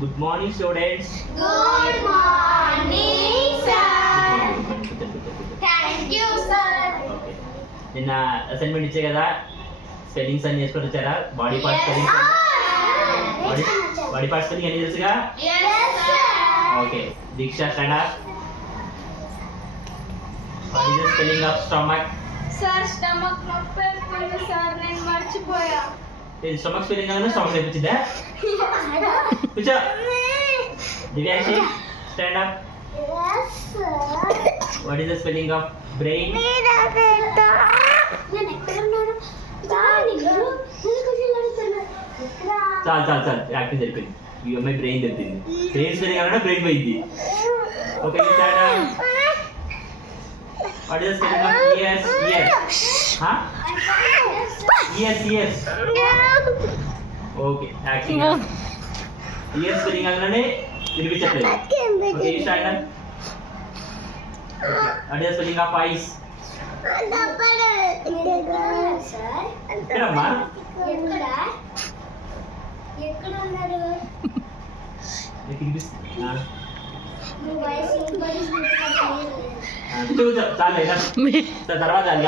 Good morning students. Good morning, sir. Thank you, sir. Okay, నిన్న assignment ఇచ్చే కదా, spellings అన్ని చేసుకొని వచ్చారా? Body parts spelling, body parts spelling అన్ని తెలుసుగా? Yes, sir. Okay, Deeksha stand up. What is the spelling of stomach? Sir stomach నొప్పి వస్తుంది సార్, నేను మర్చిపోయా. ఇది స్టమక్ స్పెల్లింగ్ అన్న స్టమక్ నేర్పించిందా? కూర్చో. Divyanshi stand up. Yes, sir. What is the spelling of brain? నేను ఎక్కడున్నాను? చాలు చాలు చాలు, యాక్టింగ్ సరిపోయింది. ఈ అమ్మాయి బ్రెయిన్ తెలిపింది. బ్రెయిన్ స్పెల్లింగ్ అన్న బ్రెయిన్ పోయింది. Okay, stand up. What is the spelling of years? Years, years, years. Okay, acting. Years spelling అనగానే వినిపించట్లేదు. Okay, stand up. What is the spelling of ice? ఎక్కడమ్మా? ఎక్కడున్నారు? నీకు వినిపిస్తుంది? నువ్వు వయసు కూర్చో, చాలు, తర్వాత